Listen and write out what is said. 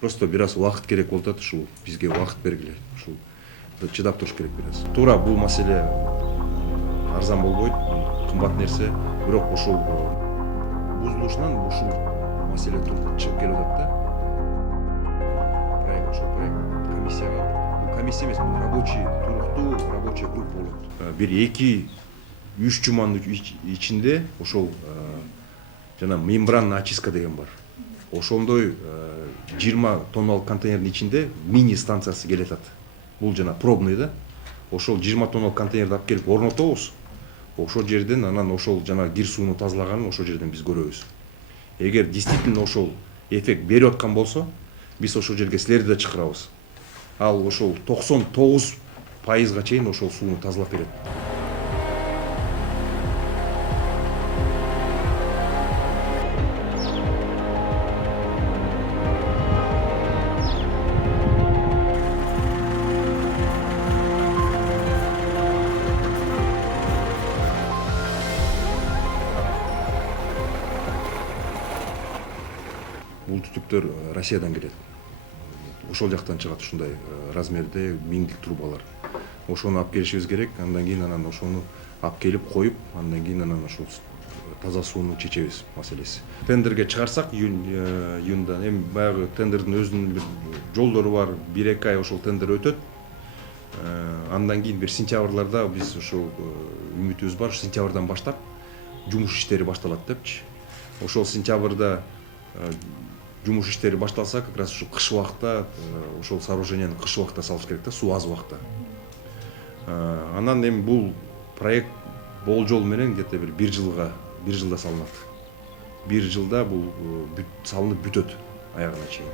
Просто бир аз убакыт керек болуп атат, ушул бизге убакыт бергиле. Ушул чыдап туруш керек бир аз. Туура бул маселе арзан болбойт, кымбат нерсе, бирок ушул бузулушунан ушул маселе чыгып келип атат да. Проект комиссияга, бул комиссия эмес, бул рабочий туруктуу рабочая группа болот. Бир 2-3 жуманын ичинде ошол жана мембранный очистка деген бар. Ошондой 20 тонналык контейнердин ичинде мини станциясы келет атат. Бул жана пробный да. Ошол 20 тонналык контейнерди алып келип орнотобуз. Ошол жерден анан ошол жана кир сууну тазалаганын ошол жерден биз көрөбүз. Эгер действительно ошол эффект берип аткан болсо, биз ошол жерге силерди да чакырабыз. Ал ошол 99%га чейин ошол сууну тазалап берет. Бул түтүктөр Россиядан келет. Ошол жактан чыгат ушундай размерде миңдик трубалар. Ошону алып келишибиз керек, андан кийин анан ошону алып келип коюп, андан кийин анан ошол таза сууну чечебиз маселеси. Тендерге чыгарсак июнда, эми баягы тендердин өзүнүн бир жолдору бар, 1-2 ай ошол тендер өтөт. Андан кийин бир сентябрларда биз ошол үмүтүбүз бар, сентябрдан баштап жумуш иштери башталат депчи. Ошол сентябрда жумуш иштери башталса, как раз ушу кыш убакта ошол сооружениени кыш убакта салыш керек да, суу аз убакта. Анан эми бул проект болжол менен где-то бир жылда салынат. 1 жылда бул салынып бүтөт аягына чейин.